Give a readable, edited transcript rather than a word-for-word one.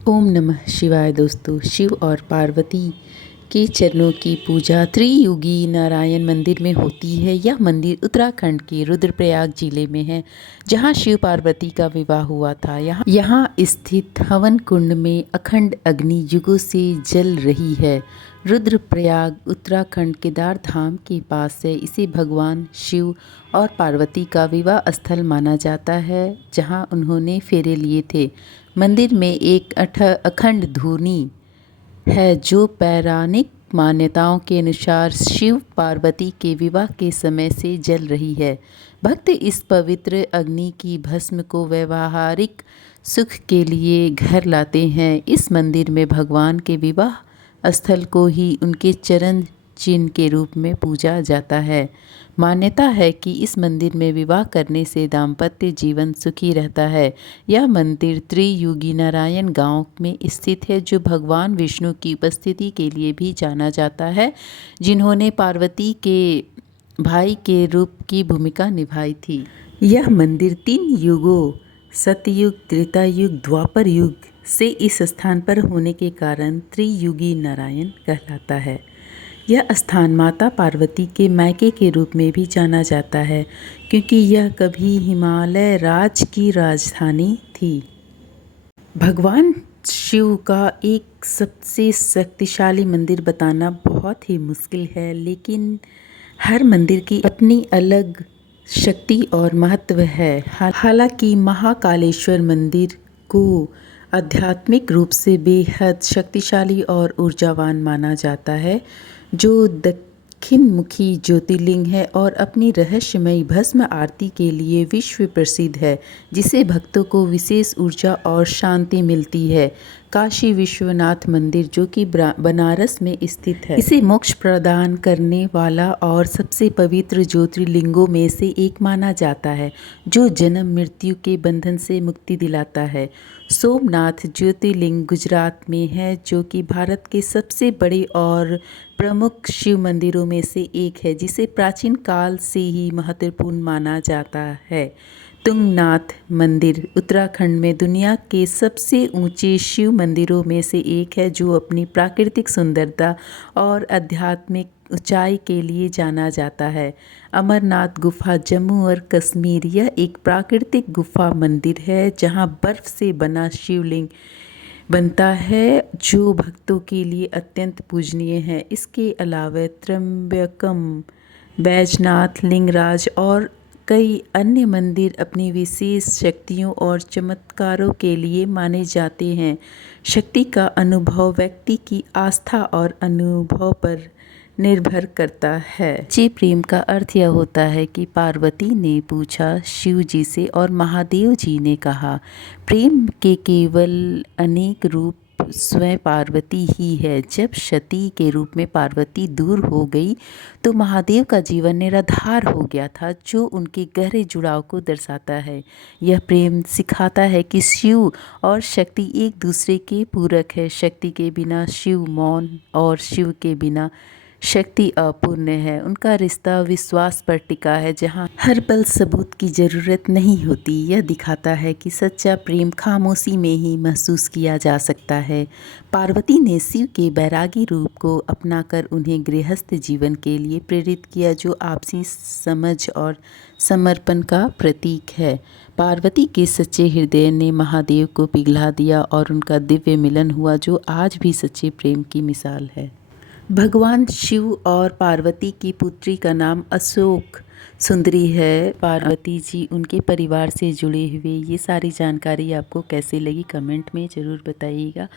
ओम नमः शिवाय। दोस्तों, शिव और पार्वती के चरणों की पूजा त्रियुगी नारायण मंदिर में होती है। यह मंदिर उत्तराखंड के रुद्रप्रयाग जिले में है, जहां शिव पार्वती का विवाह हुआ था। यहाँ स्थित हवन कुंड में अखंड अग्नि युगों से जल रही है। रुद्रप्रयाग उत्तराखंड केदार धाम के पास है। इसे भगवान शिव और पार्वती का विवाह स्थल माना जाता है, जहां उन्होंने फेरे लिए थे। मंदिर में एक अखंड धुनी है, जो पौराणिक मान्यताओं के अनुसार शिव पार्वती के विवाह के समय से जल रही है। भक्त इस पवित्र अग्नि की भस्म को व्यवहारिक सुख के लिए घर लाते हैं। इस मंदिर में भगवान के विवाह स्थल को ही उनके चरण चिन्ह के रूप में पूजा जाता है। मान्यता है कि इस मंदिर में विवाह करने से दाम्पत्य जीवन सुखी रहता है। यह मंदिर त्रियुगी नारायण गांव में स्थित है, जो भगवान विष्णु की उपस्थिति के लिए भी जाना जाता है, जिन्होंने पार्वती के भाई के रूप की भूमिका निभाई थी। यह मंदिर 3 युगों सतयुग, त्रेता युग, द्वापर युग से इस स्थान पर होने के कारण त्रियुगी नारायण कहलाता है। यह स्थान माता पार्वती के मायके के रूप में भी जाना जाता है, क्योंकि यह कभी हिमालय राज्य की राजधानी थी। भगवान शिव का एक सबसे शक्तिशाली मंदिर बताना बहुत ही मुश्किल है, लेकिन हर मंदिर की अपनी अलग शक्ति और महत्व है। हालांकि महाकालेश्वर मंदिर को आध्यात्मिक रूप से बेहद शक्तिशाली और ऊर्जावान माना जाता है, जो दक्षिण मुखी ज्योतिर्लिंग है और अपनी रहस्यमयी भस्म आरती के लिए विश्व प्रसिद्ध है, जिसे भक्तों को विशेष ऊर्जा और शांति मिलती है। काशी विश्वनाथ मंदिर, जो कि बनारस में स्थित है, इसे मोक्ष प्रदान करने वाला और सबसे पवित्र ज्योतिर्लिंगों में से एक माना जाता है, जो जन्म मृत्यु के बंधन से मुक्ति दिलाता है। सोमनाथ ज्योतिर्लिंग गुजरात में है, जो कि भारत के सबसे बड़े और प्रमुख शिव मंदिरों में से एक है, जिसे प्राचीन काल से ही महत्वपूर्ण माना जाता है। तुंगनाथ मंदिर उत्तराखंड में दुनिया के सबसे ऊंचे शिव मंदिरों में से एक है, जो अपनी प्राकृतिक सुंदरता और आध्यात्मिक ऊंचाई के लिए जाना जाता है। अमरनाथ गुफा जम्मू और कश्मीर, यह एक प्राकृतिक गुफा मंदिर है, जहां बर्फ से बना शिवलिंग बनता है, जो भक्तों के लिए अत्यंत पूजनीय है। इसके अलावा त्र्यंबकम, बैजनाथ, लिंगराज और कई अन्य मंदिर अपनी विशेष शक्तियों और चमत्कारों के लिए माने जाते हैं। शक्ति का अनुभव व्यक्ति की आस्था और अनुभव पर निर्भर करता है। सच्चे प्रेम का अर्थ यह होता है कि पार्वती ने पूछा शिव जी से और महादेव जी ने कहा। प्रेम के केवल अनेक रूप स्वयं पार्वती ही है। जब सती के रूप में पार्वती दूर हो गई, तो महादेव का जीवन निराधार हो गया था, जो उनके गहरे जुड़ाव को दर्शाता है। यह प्रेम सिखाता है कि शिव और शक्ति एक दूसरे के पूरक है। शक्ति के बिना शिव मौन और शिव के बिना शक्ति अपूर्ण है। उनका रिश्ता विश्वास पर टिका है, जहाँ हर पल सबूत की जरूरत नहीं होती। यह दिखाता है कि सच्चा प्रेम खामोशी में ही महसूस किया जा सकता है। पार्वती ने शिव के बैरागी रूप को अपनाकर उन्हें गृहस्थ जीवन के लिए प्रेरित किया, जो आपसी समझ और समर्पण का प्रतीक है। पार्वती के सच्चे हृदय ने महादेव को पिघला दिया और उनका दिव्य मिलन हुआ, जो आज भी सच्चे प्रेम की मिसाल है। भगवान शिव और पार्वती की पुत्री का नाम अशोक सुंदरी है। पार्वती जी उनके परिवार से जुड़े हुए ये सारी जानकारी आपको कैसे लगी, कमेंट में ज़रूर बताइएगा।